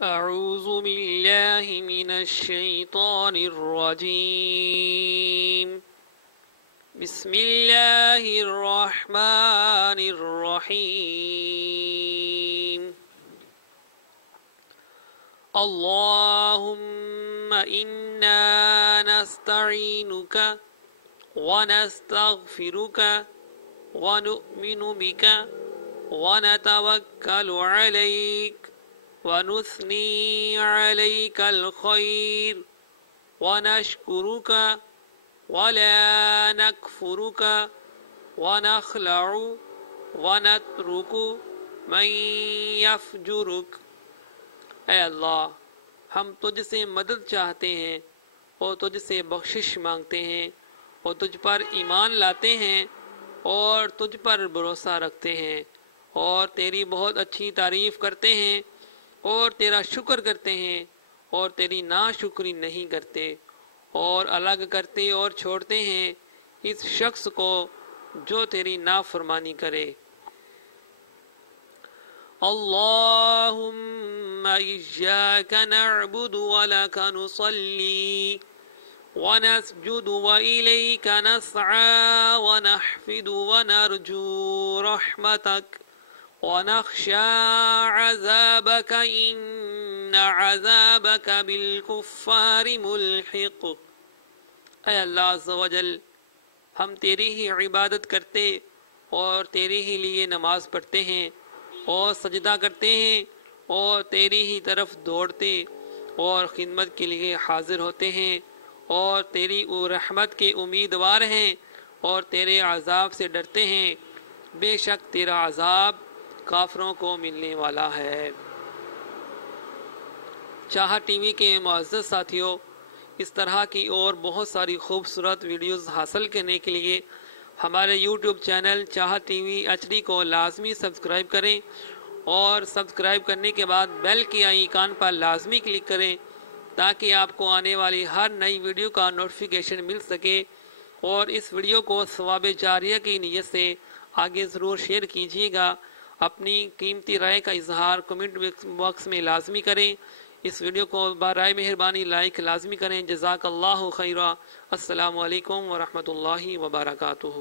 أعوذ بالله من الشيطان الرجيم بسم الله الرحمن الرحيم اللهم إنا نستعينك ونستغفرك ونؤمن بك ونتوكل عليك ونثني عليك الخير ونشكرك ولا نكفرك ونخلع ونترك من يفجرك۔ اے اللہ، ہم تجھ سے مدد چاہتے ہیں اور تجھ سے بخشش مانگتے ہیں اور تجھ پر ایمان لاتے ہیں اور تجھ پر بھروسہ رکھتے ہیں اور تیری بہت اچھی تعریف کرتے ہیں اور تیرا شکر کرتے ہیں اور تیری ناشکری نہیں کرتے اور الگ کرتے اور چھوڑتے ہیں اس شخص کو جو تیری نافرمانی کرے۔ اللہم ایاک نعبد ولک نصلی ونسجد وإلیک نسعى ونحفد ونرجو رحمتک ونخشى عذابك إن عذابك بالكفار ملحق۔ اے اللہ عز و جل، ہم تیری ہی عبادت کرتے اور تیری ہی لیے نماز پڑھتے ہیں اور سجدہ کرتے ہیں اور تیری ہی طرف دوڑتے اور خدمت کے لیے حاضر ہوتے ہیں اور تیری رحمت کے امیدوار ہیں اور تیرے عذاب سے ڈرتے ہیں۔ بے شک تیرا عذاب کافروں کو ملنے والا ہے۔ چاہت ٹی وی کے معزز ساتھیوں، اس طرح کی اور بہت ساری خوبصورت ویڈیوز حاصل کرنے کے لیے ہمارے یوٹیوب چینل چاہت ٹی وی HD کو لازمی سبسکرائب کریں اور سبسکرائب کرنے کے بعد بیل کے آئیکن پر لازمی کلک کریں تاکہ آپ کو آنے والی ہر نئی ویڈیو کا نوٹیفیکیشن مل سکے، اور اس ویڈیو کو ثواب جاریہ کی نیت سے آگے ضرور شیئر کیجیے گا۔ اپنی قیمتی رائے کا اظہار کمنٹ باکس میں لازمی کریں۔ اس ویڈیو کو برائے مہربانی لائک لازمی کریں۔ جزاک اللہ خیرہ۔ السلام علیکم ورحمۃ اللہ وبرکاتہ۔